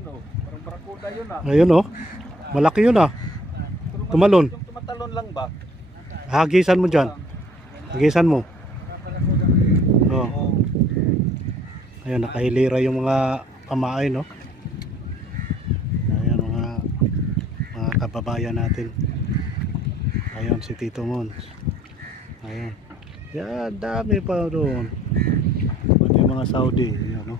Yun oh. Parang barakuda yun ah. Ayun oh. Malaki yun ah. Tumalon. Yung tumatalon lang ba? Hagisan mo dyan. Hagisan mo. Oh. Oo. Ayun, nakahilira yung mga pamaay, no? Ayun, mga kababayan natin. Ayun, si Tito Mons. Ayun. Yan, dami pa doon. Pati mga Saudi. Ayun, no?